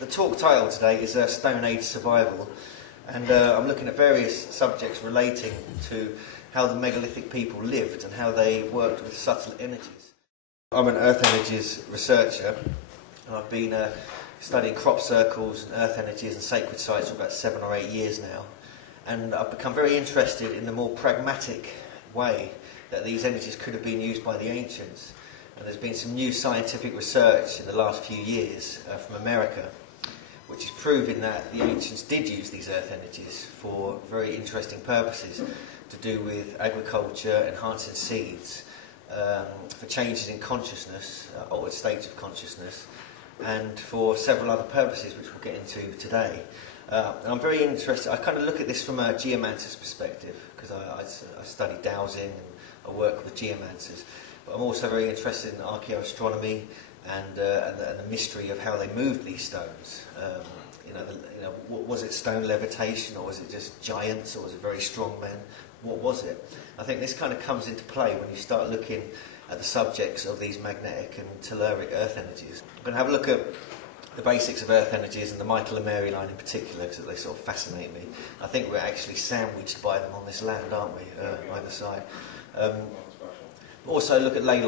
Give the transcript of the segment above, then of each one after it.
The talk title today is Stone Age Survival, and I'm looking at various subjects relating to how the megalithic people lived and how they worked with subtle energies. I'm an earth energies researcher, and I've been studying crop circles and earth energies and sacred sites for about 7 or 8 years now, and I've become very interested in the more pragmatic way that these energies could have been used by the ancients. And there's been some new scientific research in the last few years from America, which is proving that the ancients did use these earth energies for very interesting purposes to do with agriculture, enhancing seeds, for changes in consciousness, altered states of consciousness, and for several other purposes which we'll get into today. And I'm very interested, I kind of look at this from a geomancer's perspective, because I study dowsing and I work with geomancers, but I'm also very interested in archaeoastronomy and the mystery of how they moved these stones. Was it stone levitation, or was it just giants, or was it very strong men? What was it? I think this kind of comes into play when you start looking at the subjects of these magnetic and telluric earth energies. I'm going to have a look at the basics of earth energies and the Michael-Lemary line in particular, because they sort of fascinate me. I think we're actually sandwiched by them on this land, aren't we, either side. Also look at ley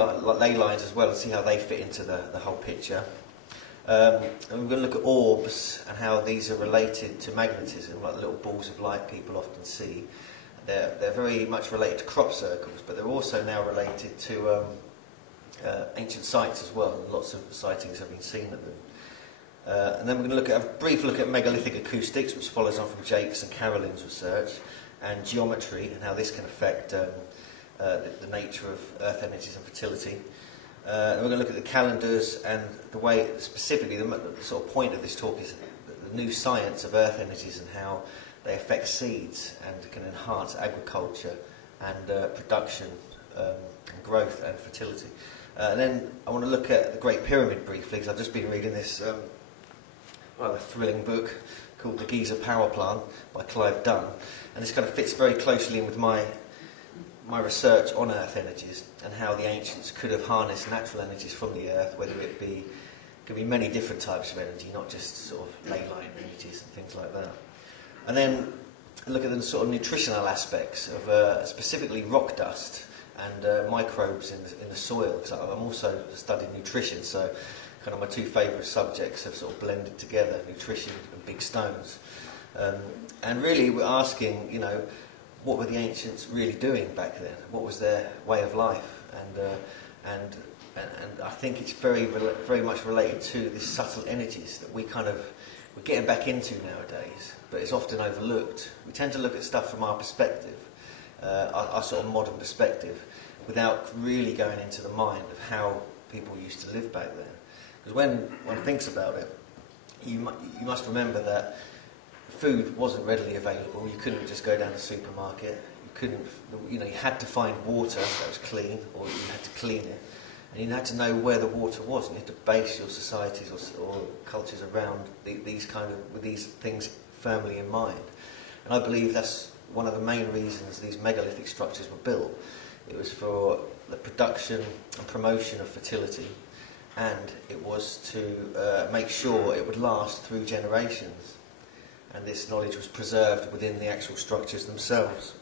lines as well and see how they fit into the whole picture. And we're going to look at orbs and how these are related to magnetism, like the little balls of light people often see. They're very much related to crop circles, but they're also now related to ancient sites as well. Lots of sightings have been seen of them. And then we're going to look at a brief look at megalithic acoustics, which follows on from Jake's and Carolyn's research, and geometry and how this can affect the nature of earth energies and fertility. And we're going to look at the calendars and the way, specifically, the sort of point of this talk is the new science of earth energies and how they affect seeds and can enhance agriculture and production and growth and fertility. And then I want to look at the Great Pyramid briefly, because I've just been reading this rather thrilling book called The Giza Power Plant by Clive Dunn, and this kind of fits very closely in with my research on earth energies and how the ancients could have harnessed natural energies from the earth, whether it could be many different types of energy, not just sort of ley line energies and things like that. And then look at the sort of nutritional aspects of specifically rock dust and microbes in the soil, because I'm also studying nutrition, so kind of my two favourite subjects have sort of blended together, nutrition and big stones. And really we're asking, what were the ancients really doing back then? What was their way of life? And I think it's very much related to these subtle energies that we're getting back into nowadays, but it's often overlooked. We tend to look at stuff from our perspective, our sort of modern perspective, without really going into the mind of how people used to live back then. Because when one thinks about it, you must remember that food wasn't readily available. You couldn't just go down to the supermarket. You had to find water that was clean, or you had to clean it, and you had to know where the water was, and you had to base your societies or cultures around with these things firmly in mind. And I believe that's one of the main reasons these megalithic structures were built. It was for the production and promotion of fertility, and it was to make sure it would last through generations. And this knowledge was preserved within the actual structures themselves.